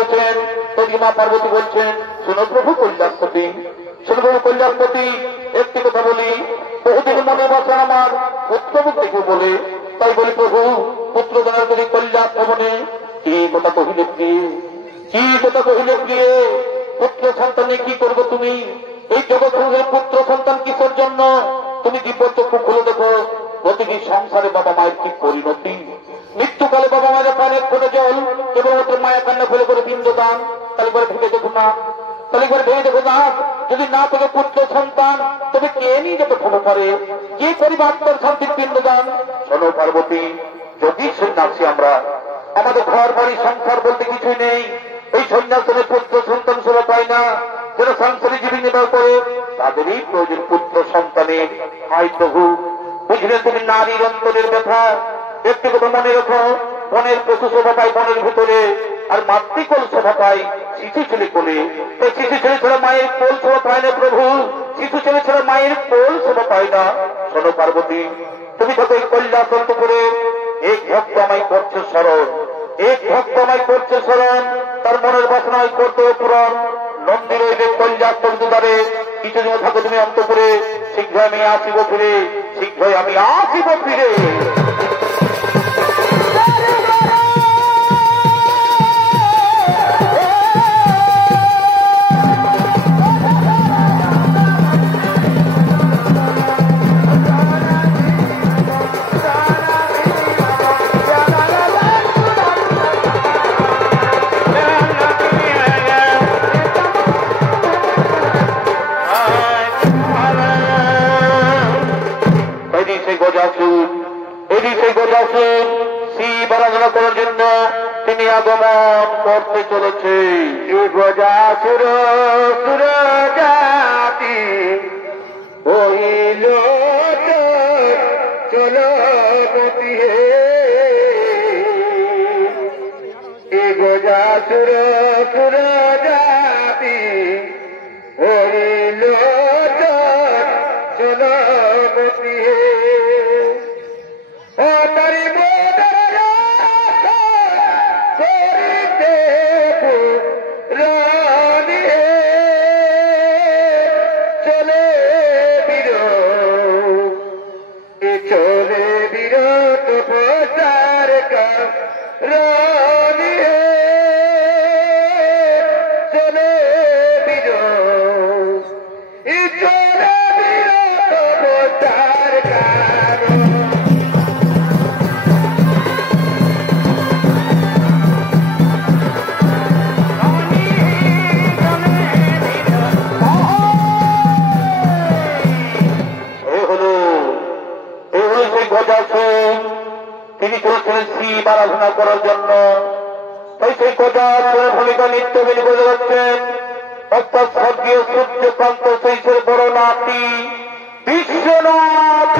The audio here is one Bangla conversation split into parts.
করেছেন। তখন মা পার্বতী বলছেন, শোনো প্রভু কৈলাসপতি, শোনো প্রভু কৈলাসপতি, একটি কথা বলি, বহুদিন মনে বাসা আমার পুত্রমুখ দেখে বলে, তাই বলি প্রভু পুত্রদানের যদি কৈলাস ভবনে কি কথা কহিলে প্রিয়ে, কি কথা কহিলে প্রিয়ে, পুত্র সন্তানে কি করবো তুমি? এই জগৎ পুত্র সন্তান কিসের জন্য? তুমি দিব্যচক্ষু খুলে দেখো, প্রতিটি সংসারে বাবা মায়ের কি পরিণতি। মৃত্যুকালে বাবা মায়ের প্রাণের ফোটে জল কেবলমাত্র মায়া কান্না ফেলে করে পিণ্ডদান। তাহলে করে ভেবে দেখো না, তাহলে করে ভেবে দেখো না, যদি না থেকে পুত্র সন্তান তবে কে নিয়ে যেতে ক্ষমা করে, কে পরিবার তোর শান্তির পিণ্ডদান? শোনো পার্বতী, যদি সন্ন্যাসী আমরা, আমাদের ঘর বাড়ি সংসার বলতে কিছুই নেই, এই সন্ন্যাসের পুত্র সন্তান সেবা পায় না, যারা সংসারী জীবী নির্বাহ করে তাদেরই প্রয়োজন পুত্র সন্তানের। হাই প্রভু, বুঝলে তুমি নারীর অন্তরের ব্যথা। একটি কথা মনে রেখো, বনের পশু শোভা পায় বনের ভিতরে, আর মাতৃকোল শোভা পায় শিশু ছেলে কোলে। তাই শিশু ছেলে ছাড়া মায়ের কোল শোভা পায় না প্রভু, শিশু ছেলে ছাড়া মায়ের কোল শোভা পায় না। শোনো পার্বতী, তুমি যত এই কৈলাস অন্তপুরে এক ভক্ত আমায় করছে স্মরণ, এক ভক্ত আমায় করছে স্মরণ, তার মনের বাসনায় করতে পূরণ। নন্দীর ওই যে কৈলাস দ্বারে কিছুদিন থাকো তুমি অন্তপুরে, শীঘ্র আমি আসিব ফিরে, শীঘ্রই আমি আসিব ফিরে। শিব আরাধনা করার জন্য তিনি আগমন করতে চলেছে। গজাসুর সুর জাতি হইল চলপতি হে, গজাসুর সুর জাতি হইল চলপতি হে। তিনি চলেছিলেন শিব আরাধনা করার জন্য। তাই সেই গজাসুরের ভূমিকা নিত্যবেদী বলে যাচ্ছেন, অর্থাৎ স্বর্গীয় সূর্যকান্ত সেই বড় নাতি বিশ্বনাথ।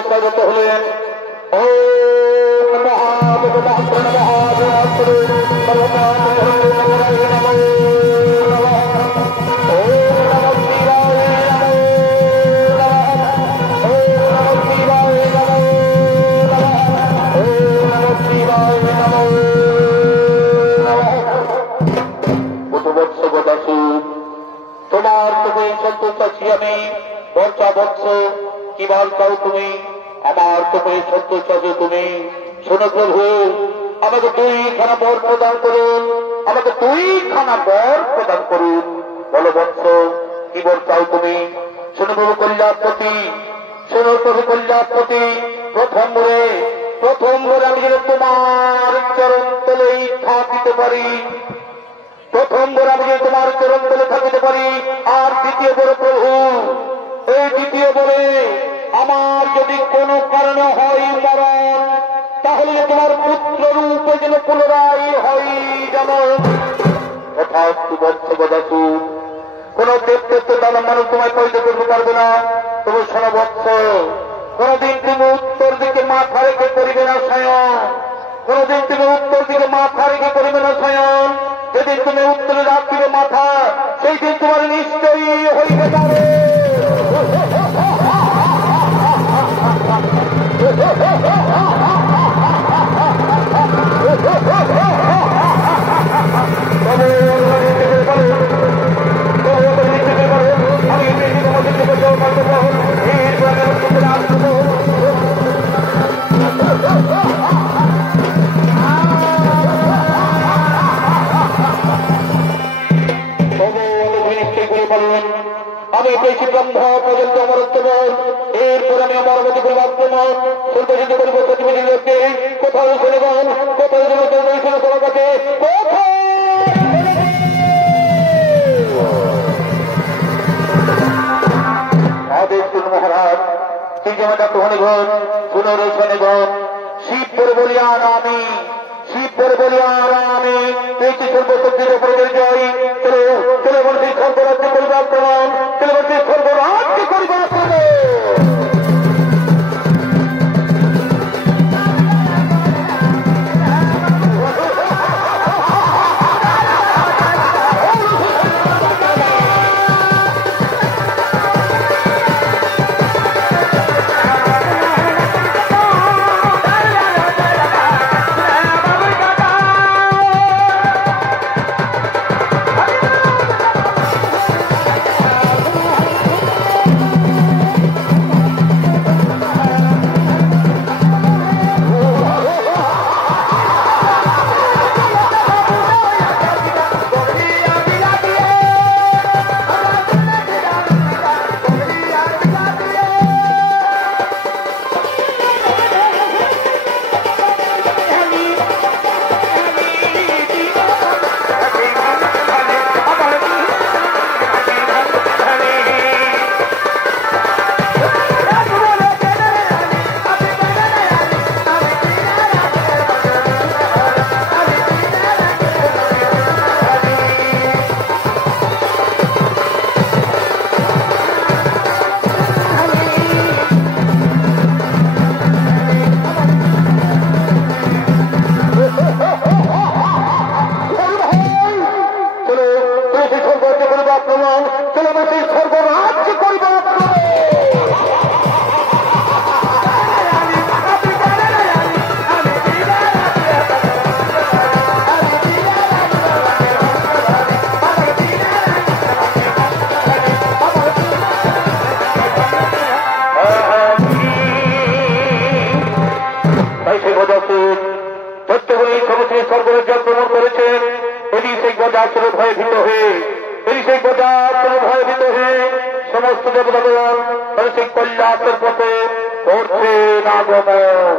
তপস্যাগত হলেন। ও মহাদেব মহাপ্রাণ মহাদেব তোমার তুমি সন্তোষ আছি আমি বর্ষা বৎস কি বল চাও তুমি আমার তুমি সন্তোষ আছো তুমি। শোনো প্রভু আমাকে 2খানা বর প্রদান করুন, আমাকে 2খানা বর প্রদান করুন। বলো বৎস কি বল চাও তুমি। শোনো প্রভু কল্যাণপতি, শোনো প্রভু কল্যাণপতি। প্রথম ভোরে আমি যেন তোমার চরণ তলেই থাকিতে পারি, প্রথম ভোরে আমি যেন তোমার চরণ তলে থাকিতে পারি। আর দ্বিতীয় ভোরে প্রভু, এই দ্বিতীয় ভোরে আমার যদি কোনো কারণে হয় মরণ, তাহলে তোমার পুত্র রূপে যেন পুনরায় হয় যেমন অর্থাৎ বৎসু কোন দেবদেব দানা মানুষ তোমায় পয়সা করতে পারবে না। তবু শোনো বৎস, কোনদিন তুমি উত্তর দিকে মাথা রেখে করিবে না শয়ন, কোনদিন তুমি উত্তর দিকে মাথা রেখে করিবে না শয়ন। যেদিন তুমি উত্তরে রাখিবে মাথা, সেই দিন তোমার নিশ্চয়ই হইবে যাবে। আমি পেয়েছি ব্রহ্ম পর্যন্ত অমরত্ব বল, এরপর আমি আমার মধ্যে করি আক্রমণ সন্তোষিত করিব প্রতিনিধি লোককে। কোথাও শুনেগণ, কোথাও সবাইকে আদেশ মহারাজ ঠিক যেমন শোনেগণ, শুনো শোনেগণ। শিব পরে বলি আর আমি, শিব পরে বলি আর আমি পেয়েছি সর্বশক্তির উপরে জয়। চলো চলে বলছি সর্বরাজ্য করিব আক্রমণ, চলে বলছি সর্বরাজ্য করিব আক্রমণ। সমস্ত দেবতাগণ সেই কল্যাণের পথে করছে আগমন।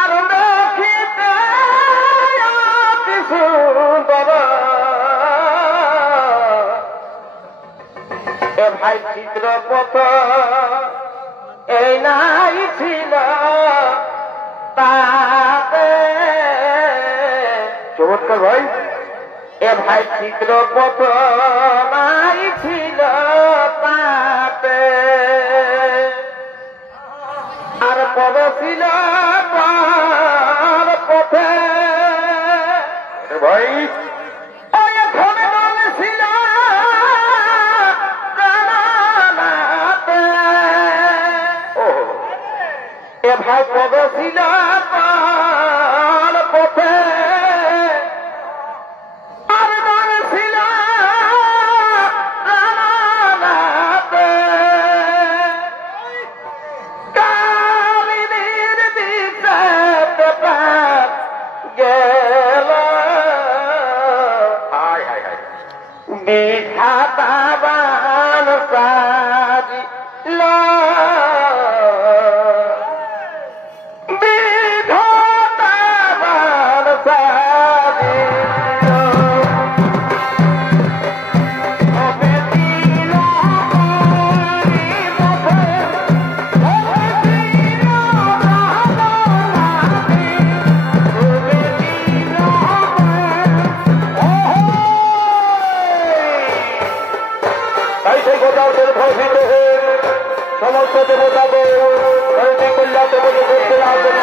আর দেখিতে সুন্দর ভাই চিত্র পথ এই নাই ছিল তাতে। চমৎকার ভাই। এ ভাই চিত্র পথ নাই ছিল তাতে, আর পদ ছিল তার পথে ভাই। ওই ধনে মনে ছিল জানাতে। এ ভাই পদ ছিল তার পথে, আর মনে ছিল জানাতে। কামিনীর দিশে পেপার গেল, বিধাতা বান সাজিল, বিধাতা বান সাজিল। তাই সেই গোটাদের ভয়ভীত হয়ে সমস্ত দেবতাকে ধরতে কল্যাণে বলে করতে লাগলেন।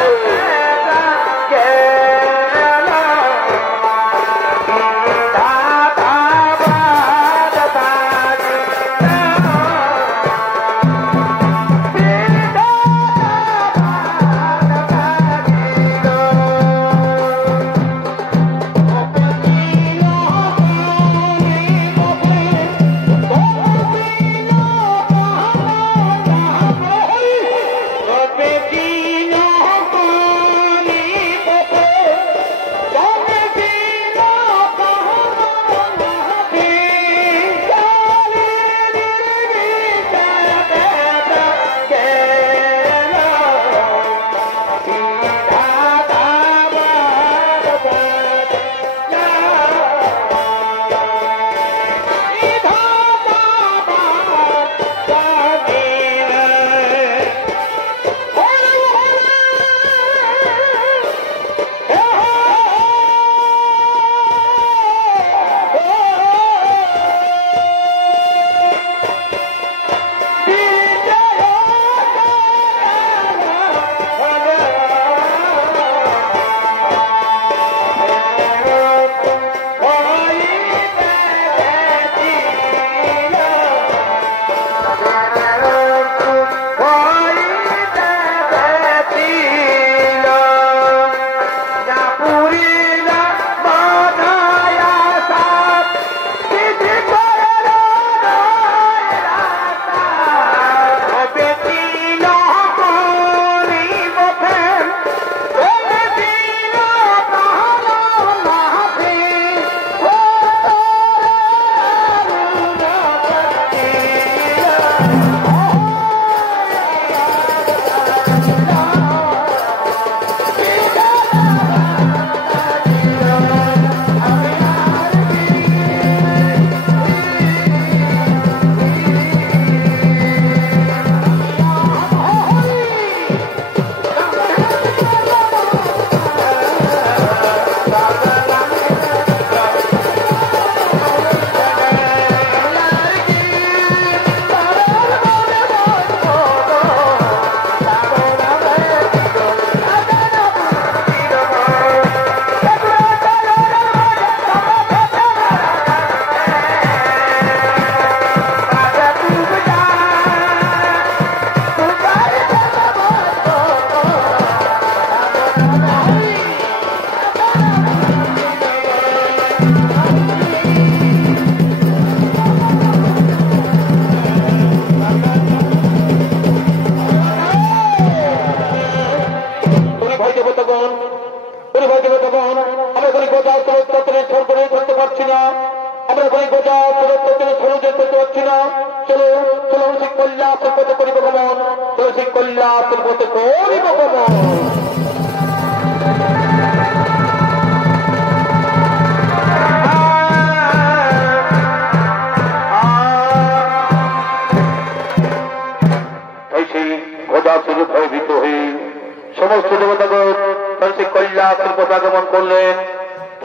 সমস্ত দেবতাগণ তার সেই কৈলাসের পথে আগমন করলেন।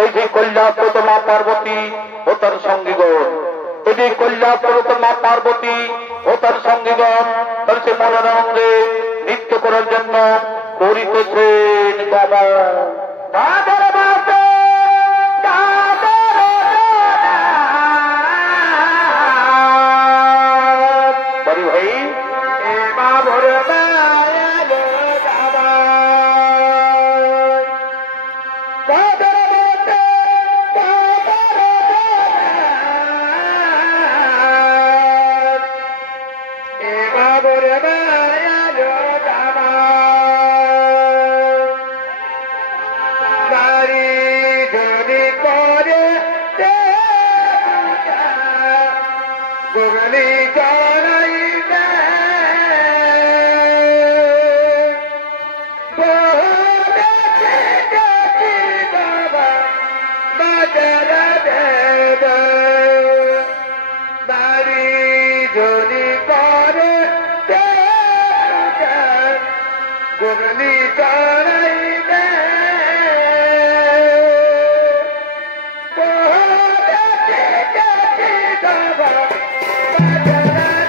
এই যে কৈলাস পর্বত মা পার্বতী ও তার সঙ্গীগণ, এই যে কৈলাস পর্বত মা পার্বতী ও তার সঙ্গীগণ তার সে মনোরঞ্জে নৃত্য করার জন্য করিতেছেন বাবা ভাই Bye.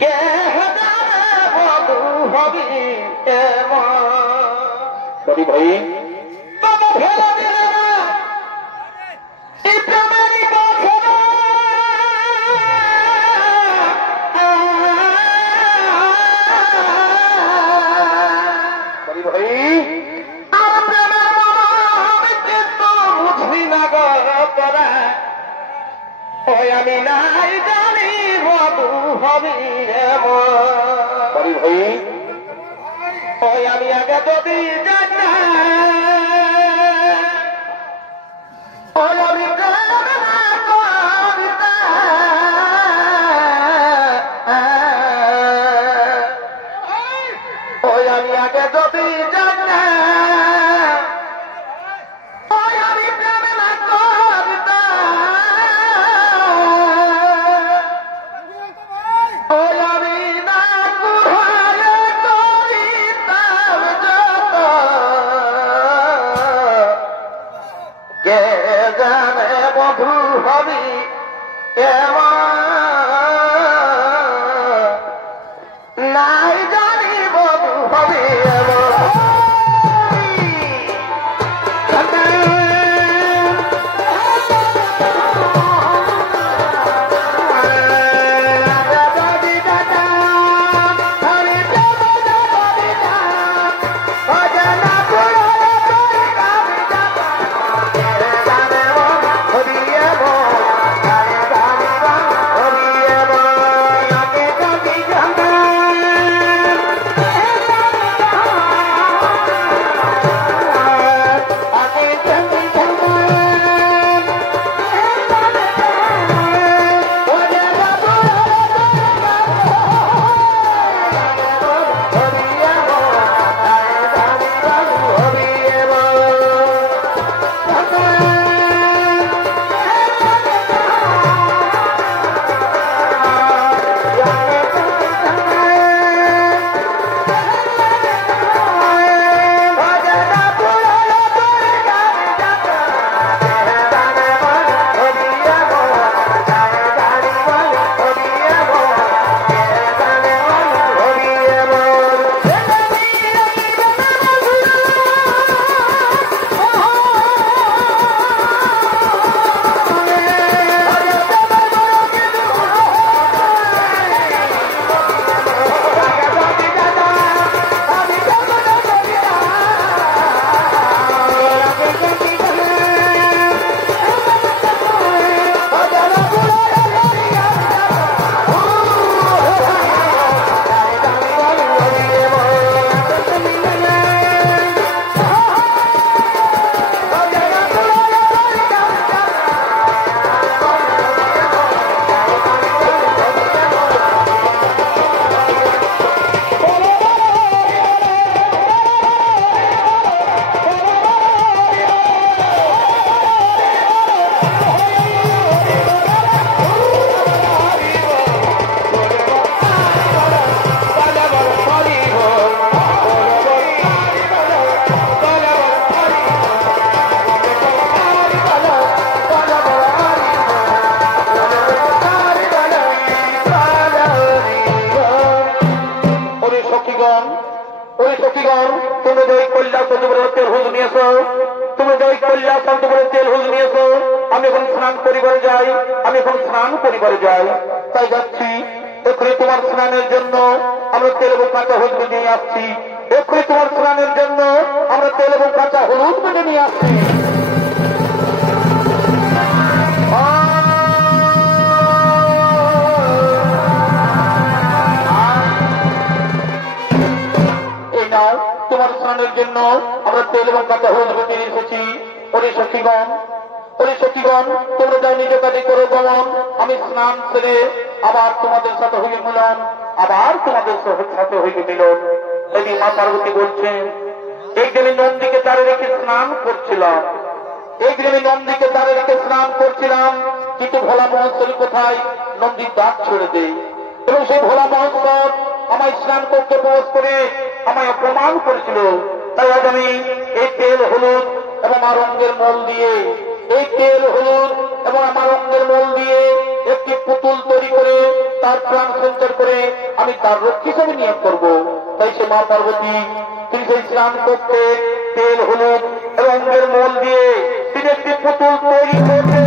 কে জানে বধু হবি সরি ভাই বাবা ফেলে দিলে না এই প্রেমেরই কথা সরি ভাই আর প্রেমের আমি কিন্তু বুঝি না গরা ওই আমি নাই জানি বধু হবি সরি ভাই ওই আমি আগে যদি জানা ওই আমি প্রেম না করিতাম ওই আমি আগে যদি জানা ওই আমি প্রেম না করিতাম ওই আমি না কুহারে করিতাম যত কে জানে বধু হবি নাই জানি বধু হবি তুমি যে কল্যাণ চন্দ্রপুরের তেল হুজ নিয়েছ, তুমি যে কল্যাণ চন্দ্রপুরের তেল হুজ নিয়েছ, আমি এখন স্নান পরিবারে যাই, আমি এখন স্নান পরিবারে যাই, তাই যাচ্ছি। এক্ষুনি তোমার স্নানের জন্য আমরা তেল এবং কাঁচা হলুদ নিয়ে আসছি। এক্ষুনি তোমার স্নানের জন্য আমরা তেল এবং কাঁচা হলুদ মেনে নিয়ে আসছি। তোমার স্নানের জন্য আমরা তেল এবং কাঁচা হলুদ বেঁধে এসেছি। ওরে সখীগণ, ওরে সখীগণ, তোমরা যাও নিজ কাজে করো গমন। আমি স্নান সেরে আবার তোমাদের সাথে হইয়ে মিলন, আবার তোমাদের সাথে হইয়ে মিলন। এদিন মা পার্বতী বলছেন, একদিন নন্দীকে তারে রেখে স্নান করছিলাম, একদিন নন্দীকে তারে রেখে স্নান করছিলাম, কিন্তু ভোলা মহোৎসব কোথায় নন্দীর দাঁত ছেড়ে দেয় এবং সেই ভোলা মহোৎসব আমায় স্নান করতে প্রবেশ করে আমায় অপমান করেছিল। তাই আজ আমি এই তেল হলুদ এবং আমার রঙের মল দিয়ে, এই তেল হলুদ এবং আমার রঙের মল দিয়ে একটি পুতুল তৈরি করে তার প্রাণ সঞ্চার করে আমি তার রক্ষী হিসেবে নিয়োগ করব। তাই সে মা পার্বতী তিনি সেই স্নান করতে তেল হলুদ এবং অঙ্গের মল দিয়ে তিনি একটি পুতুল তৈরি করতে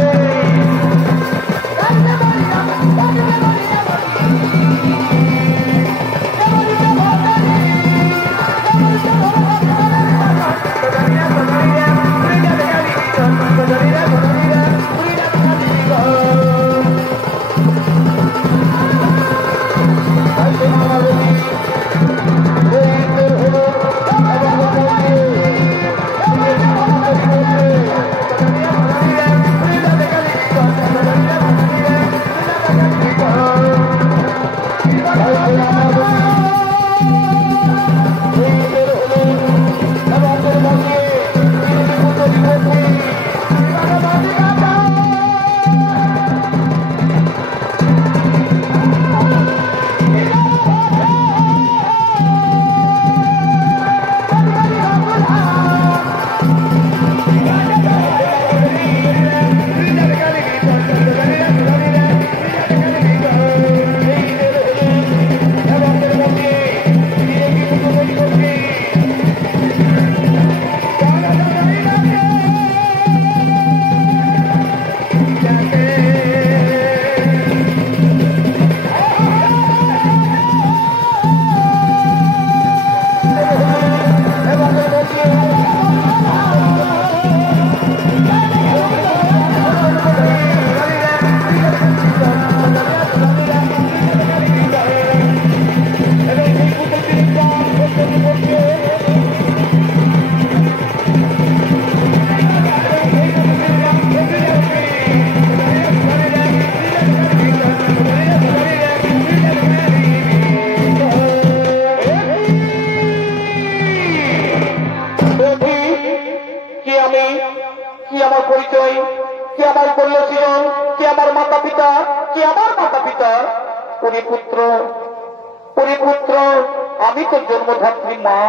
আমি তোর জন্মধাত্রী মা,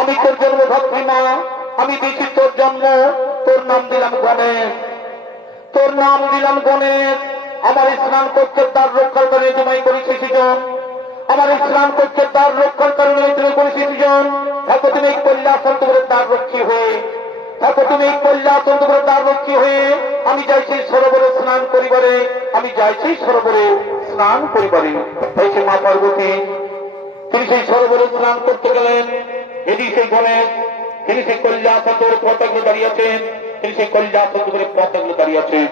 আমি তোর জন্মধাত্রী মা, আমি দিয়েছি তোর জন্ম, তোর নাম দিলাম গণেশ, তোর নাম দিলাম গণেশ। আমার স্নান কক্ষের দ্বার রক্ষার কারণে তোমায় করেছি সৃজন, আমার স্নান কক্ষের দ্বার রক্ষার কারণে তুমি করেছি সৃজন। থাকো তুমি এই কৈলাসন্তপুরের দ্বার রক্ষী হয়ে, থাকো তুমি এই কৈলাসন্তপুরের দ্বার রক্ষী হয়ে। আমি যাইছি সরোবরে স্নান করিবারে, আমি যাইছি সরোবরে স্নান করিবারে। হয়েছে মা পার্বতী তিনি সেই সরোবরে স্নান করতে গেলেন। এদিকে সেই গণেশ তিনি সেই কৈলাসন্তপুরের পতাকা দাঁড়িয়ে আছেন, তিনি সেই কৈলাসন্তপুরের পতাকা দাঁড়িয়ে আছেন।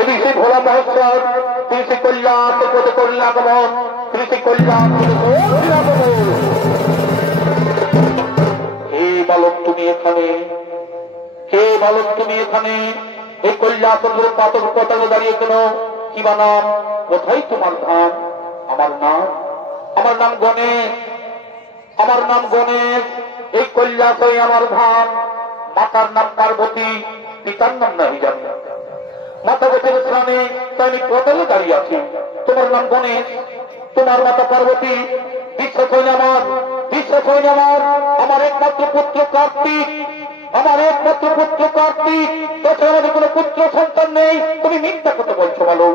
এদিকে সেই ভোলা মহোৎসব তিনি সেই কৈলাসের পথে করলেন আগমন, তিনি সেই কৈলাস হে বালক তুমি এখানে, হে বালক তুমি এখানে, এই কৈলাসন্তপুরের পতাকা দাঁড়িয়ে কেন? কি বা নাম? কোথায় তোমার ধাম? আমার নাম, আমার নাম গণেশ, আমার নাম গণেশ। এই কৈলাসই আমার ধাম। মাতার নাম পার্বতী, পিতার নাম নাহি জানি। মাতা গোপের স্নানে তাই আমি পতাকা দাঁড়িয়ে আছি। তোমার নাম গণেশ, তোমার মাতা পার্বতী। বিশ্বাস হয়নি আমার, বিশ্বাস হয়নি আমার। আমার একমাত্র পুত্র কার্তিক, আমার একমাত্র পুত্র কার্তিক, তাছাড়া আমাদের কোন পুত্র সন্তান নেই। তুমি মিথ্যা কথা বলছো বলো,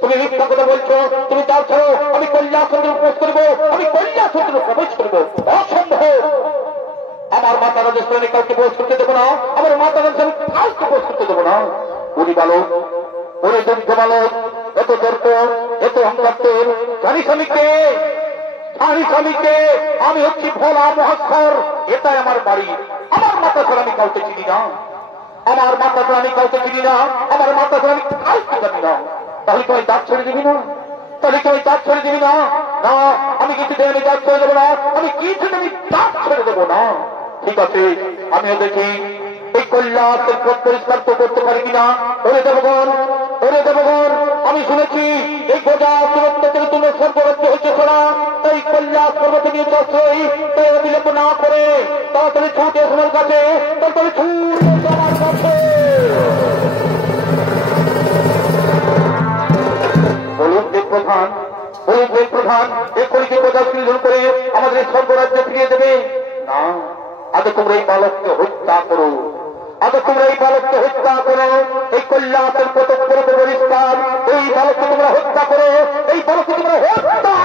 তুমি মিথ্যা কথা বলছো। তুমি তার ছাড়ো আমি কৈলাসচন্দ্র প্রবেশ করবো, আমি কৈলাসচন্দ্র প্রবেশ করবো, অসম্ভব। আমার মাতা রাজস্থানে কাউকে প্রবেশ করতে দেবো না, আমার মাতা রাজস্থানে কাউকে প্রবেশ করতে দেবো না। বলি বালক, ওরে দরিদ্র বালক, এত দর্প, এত অহংকার তোর, জানিস আমি কে? জানিস আমি কে? আমি হচ্ছি ভোলা মহেশ্বর, এটাই আমার বাড়ি। আমার মাতা ছাড়া আমি কাউকে চিনি না, আমার মাতা ছাড়া আমি কাউকে চিনি না, আমার মাতা ছাড়া আমি কাউকে জানি না। তাহলে তুমি দাঁত ছেড়ে দিবি না? তাহলে তুমি দাঁত ছেড়ে দিবি না? না, আমি কিছুতে আমি দাঁত ছেড়ে দেবো না, আমি কিছুতে আমি দাঁত ছেড়ে দেবো না। ঠিক আছে, আমিও দেখি এই কৈলাসের পথ পরিষ্কার তো করতে পারি কিনা। ওরে দেবগণ, ওরে দেবগণ, আমি শুনেছি এই গোটা সুরত্ব থেকে তুমি স্বর্গরাজ্য হয়েছে সোনা, তাই কৈলাস পর্বতে নিয়ে যাচ্ছই, তাই অবিলম্ব না করে তাড়াতাড়ি ছুটে তোমার কাছে, তাড়াতাড়ি ছুট আমার কাছে। বলুন দেব প্রধান, বলুন দেব প্রধান, এই কলিকে প্রজা সৃজন করে আমাদের স্বর্গরাজ্য ফিরিয়ে দেবে না। আগে তোমরা এই বালককে হত্যা করো, আজ তোমরা এই বালককে হত্যা করো, এই কল্যাণের প্রত্যক্ষ পরিষ্কার, এই বালককে তোমরা হত্যা করো, এই বালককে তোমরা হত্যা করো।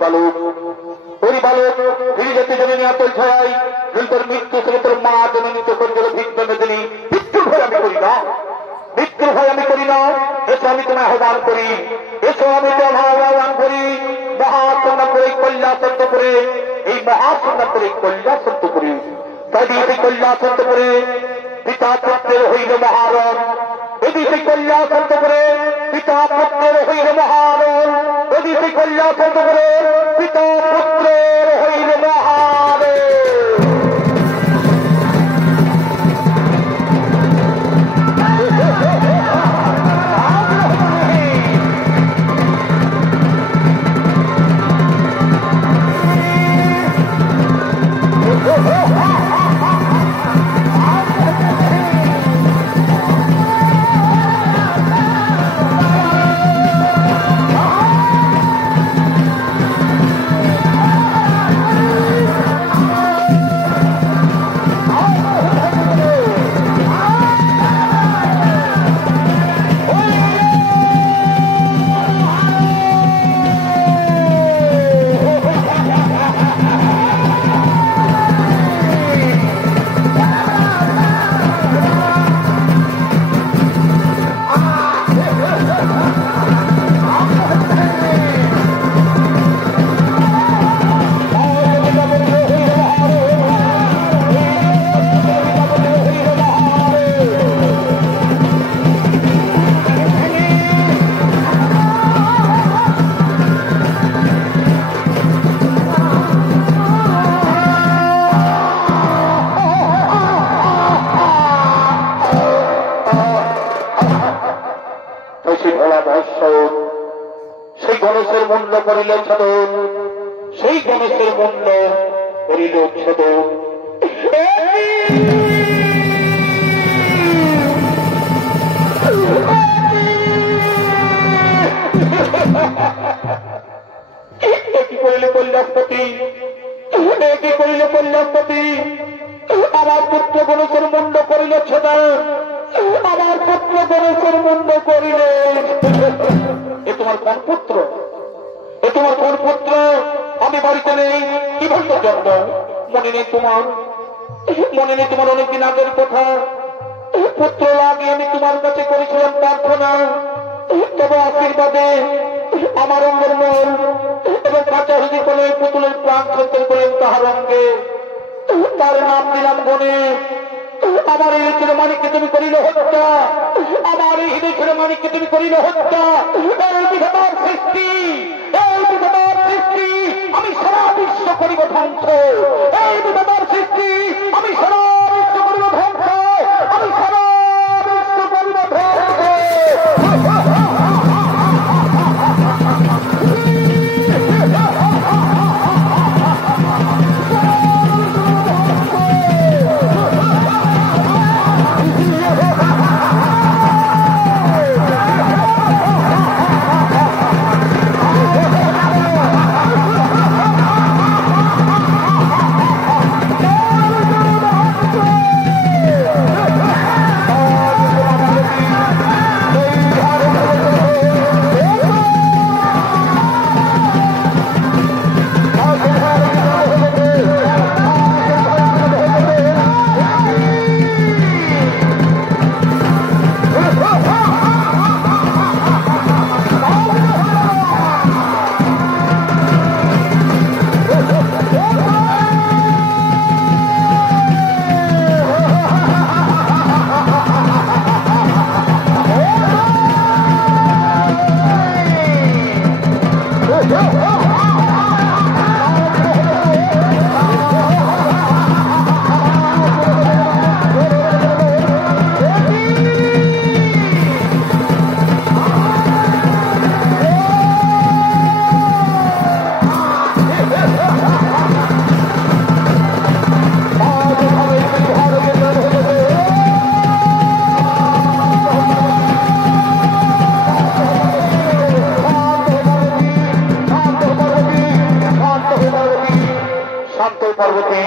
বালক ফিরে যেতে জেনে আতল ছড়াই তোর মৃত্যু থেকে তোর মা জননীত করে গেল ভিক্ষা মেদিনী। মৃত্যুর ভয় আমি করি না, মৃত্যুর ভয় আমি করি না। এসো আমি তোমায় আহ্বান করি, এসো আমি তোমায় আহ্বান করি। মহাসন্নাপুরে কৈলাসন্তপুরে, এই মহাসন্নাপুরে কৈলাসন্তপুরে, তাই এই কৈলাসন্তপুরে পিতা পুত্রের হইল মহারণ। এদিকে কৈলাসন্তপুরে পিতা পুত্রের হইল মহারণ, এদিকে কৈলাসন্তপুরে পিতা পুত্রের হইল মহারণ। সেই গণেশের মূল্য করিল ছেদন, সেই গণেশের মূল্য করিল ছেদন। কি করিল কৈলাসপতি, কি করিল কৈলাসপতি? আমার পুত্র গণেশের মূল্য করিল ছেদন, আমার পুত্র গণেশের মূল্য করিল। এ তোমার কোন পুত্র, এ তোমার কোন পুত্র? আমি বাড়িতে নেই, কি বলতো জন্ম? মনে নেই তোমার, মনে নেই তোমার অনেকদিন আগের কথা? পুত্র লাগে আমি তোমার কাছে করেছিলাম প্রার্থনা, তবে আশীর্বাদে আমার অঙ্গের মন এবং কাঁচা হৃদি করে পুতুলের প্রাণ সন্তান করেন তাহার অঙ্গে, তার নাম দিলাম গণেশ। আমার এই ছেলে মানিককে তুমি করিল হত্যা, আমার এই হৃদয় ছেলে মানিককে তুমি করিল হত্যা। এই বিধাতার সৃষ্টি, এই বিধাতার সৃষ্টি, আমি সারা বিশ্ব করিব ধ্বংস। এই বিধাতার সৃষ্টি, আমি সারা বিশ্ব করিব ধ্বংস, আমি সারা বিশ্ব করিব ধ্বংস। পার্বতী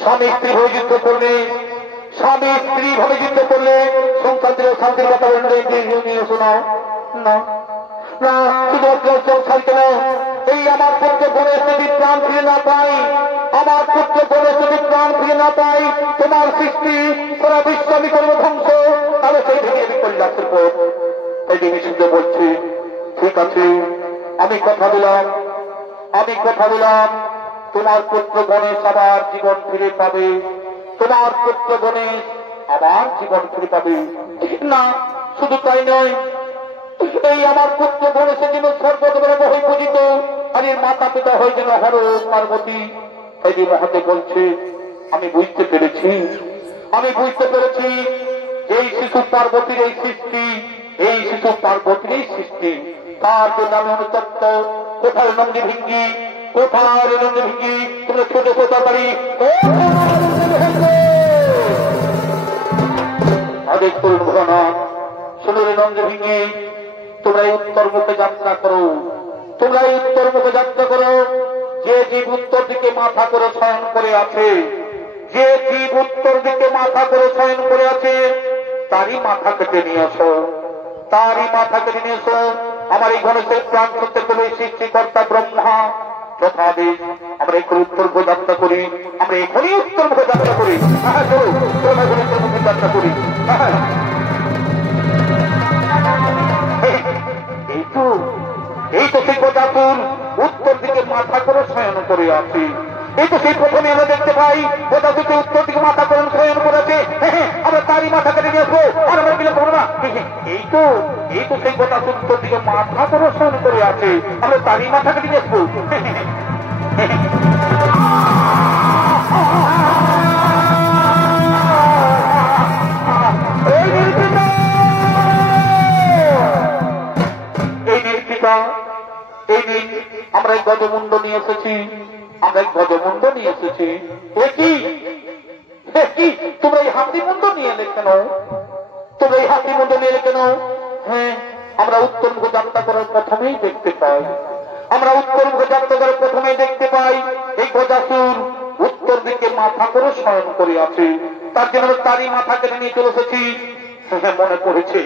স্বামী স্ত্রী হয়ে যুদ্ধ করলে, স্বামী স্ত্রী ভাবে যুদ্ধ করলে সংসার শান্তির বাতাবরণ শোনাও না, না শুধুমাত্র সংসার কেন, এই আমার পুত্র গণেশ যদি প্রাণ ফিরে না পাই, আমার পুত্র গণেশ যদি প্রাণ ফিরে না পাই, তোমার সৃষ্টি সারা বিশ্ব আমি করবো ধ্বংস, তাহলে সেই ভেঙে আমি কল্যাণের পথ। তাই দেবী শুদ্ধ বলছি, ঠিক আছে, আমি কথা দিলাম, আমি কথা দিলাম, তোমার পুত্র গণেশ আবার জীবন ফিরে পাবে, তোমার পুত্র গণেশ আবার জীবন ফিরে পাবে। না, শুধু তাই নয়, এই আমার পুত্র গণেশের জন্য সর্বদেবের বহি পূজিত, আর এর মাতা পিতা হয়ে যেন হর পার্বতী। তাই যে মহাদেব বলছে, আমি বুঝতে পেরেছি, আমি বুঝতে পেরেছি এই শিশু পার্বতীর এই সৃষ্টি, এই শিশু পার্বতীর এই সৃষ্টি, তার জন্য আমি অনুতপ্ত। কোথায় নন্দী ভিঙ্গি, কোথায় নন্দী ভিঙ্গি, তোমরা ছোট কোথা পারি আদেশ করুন ভগবান। শুনুন নন্দী ভিঙ্গি, তোমরা এই উত্তর মুখে যাত্রা করো, তোমরা এই উত্তর মুখে যাত্রা করো। যে জীব উত্তর দিকে মাথা করে শয়ন করে আছে, যে জীব উত্তর দিকে মাথা করে শয়ন করে আছে, তারই মাথা কেটে নিয়ে আসো, তারই মাথা কেটে নিয়ে এসো। আমার এই গণেশের প্রাণ সত্যের করে সৃষ্টিকর্তা ব্রহ্মা যথাদেশ। আমরা এখানে উত্তর মুখে যাত্রা করি, আমরা এখানেই উত্তর মুখে যাত্রা করি। হ্যাঁ চলো, উত্তর মুখে যাত্রা করি। হ্যাঁ এই তো সেই গজাসুর উত্তর দিকে মাথা করে শয়ন করে আছে। এই তো সেই প্রথমে আমরা দেখতে পাই গজাসুরকে উত্তর দিকে মাথা করে শয়ন করেছে। আমরা তারই মাথা কেটে নিয়ে আসবো, আর আমরা বিলে করবো না। এই তো সেই গজাসুর উত্তর দিকে মাথা করে শয়ন করে আছে, আমরা তারই মাথা কেটে নিয়ে আসবো। এই দিন আমরা এই গজমুণ্ড নিয়ে এসেছি, আমরা এই গজমুণ্ড নিয়ে এসেছি। কি তোমরা এই হাতিমুণ্ড নিয়ে এলে কেন? তোমরা এই হাতিমুণ্ড নিয়ে এলে কেন? হ্যাঁ, আমরা উত্তর মুখে যাত্রা করার প্রথমেই দেখতে পাই, আমরা উত্তর মুখে যাত্রা করার প্রথমেই দেখতে পাই এই গজাসুর উত্তর দিকে মাথা করে শয়ন করে আছে। তার জন্য তারই মাথা কেটে নিয়ে চলে এসেছি। মনে পড়েছে,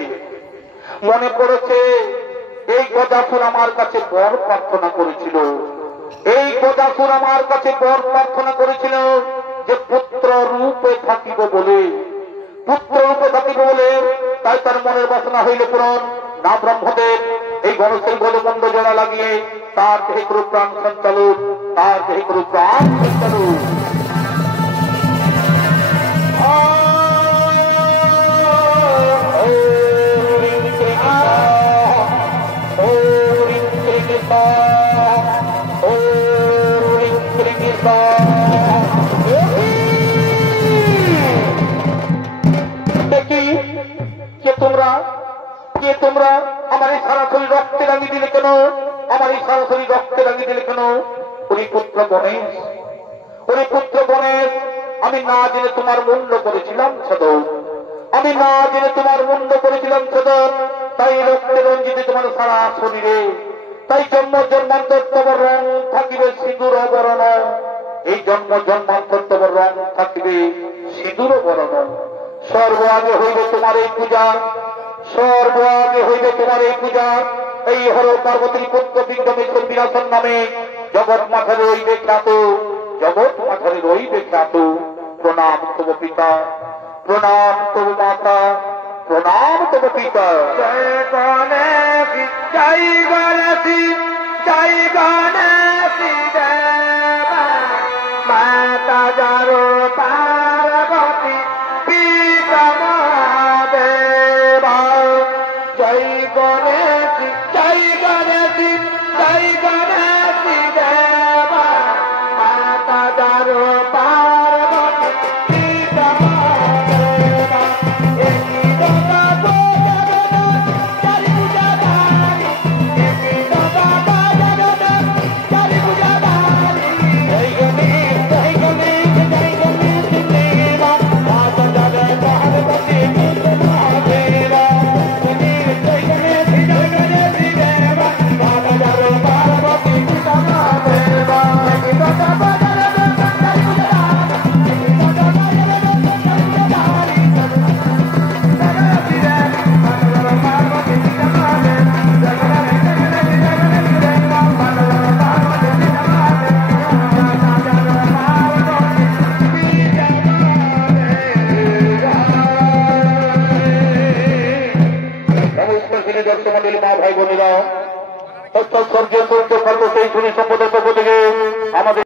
মনে পড়েছে এই গজাসুর আমার কাছে বর প্রার্থনা করেছিল, এই গজাসুর আমার কাছে বর প্রার্থনা করেছিল যে পুত্র রূপে থাকিব বলে, পুত্র রূপে থাকিব বলে। তাই তার মনের বাসনা হইলে পূরণ। না ব্রহ্মদেব এই গণেশের গজমুণ্ড জোড়া লাগিয়ে তার দেহে করু প্রাণ সঞ্চালন, তার দেহে করু প্রাণ সঞ্চালন। তোমরা আমার এই সরাসরি রক্তে রাঙিয়ে দিলে কেন? আমার এই সরাসরি রক্তে রাঙিয়ে দিলে কেন? ওই পুত্র গণেশ, ওই পুত্র গণেশ, আমি না জেনে তোমার মুন্ড করেছিলাম সদর, আমি না জেনে তোমার মুন্ড করেছিলাম সদর। তাই রক্তে রঞ্জিত তোমার সারা শরীরে, তাই জন্ম জন্মান্তর তোমার রং থাকিবে সিঁদুর বরণ, এই জন্ম জন্মান্তর তোমার রং থাকিবে সিঁদুর বরণ। সর্ব আগে হইবে তোমার এই পূজা, সর্ব আগে হইবে তোমার এই পূজা। এই হর পার্বতীর পুত্র বিঘ্নেশ্বর বিনাশন নামে জগৎ মাথায় রইবে খ্যাত, জগৎ মাথায় রইবে খ্যাত। প্রণাম তব পিতা, প্রণাম তব মাতা, প্রণাম তব পিতা। জয় গণেশ, জয় গণেশ, জয় গণেশ দেবা, মাতা যারো পার্বতী পিতা মহাদেবা। জয় গণেশ, জয় গণেশ, জয় গণেশ দেবা, মাতা যারো পার্বতী পিতা মহাদেবা। একই জগা পূজা চারি পূজা ধারি, একই জগা দর্শক মন্ডলী মা ভাই বোনেরা, স্বর্গীয় সর্ব সেই শুনি সম্পদের পক্ষ থেকে আমাদের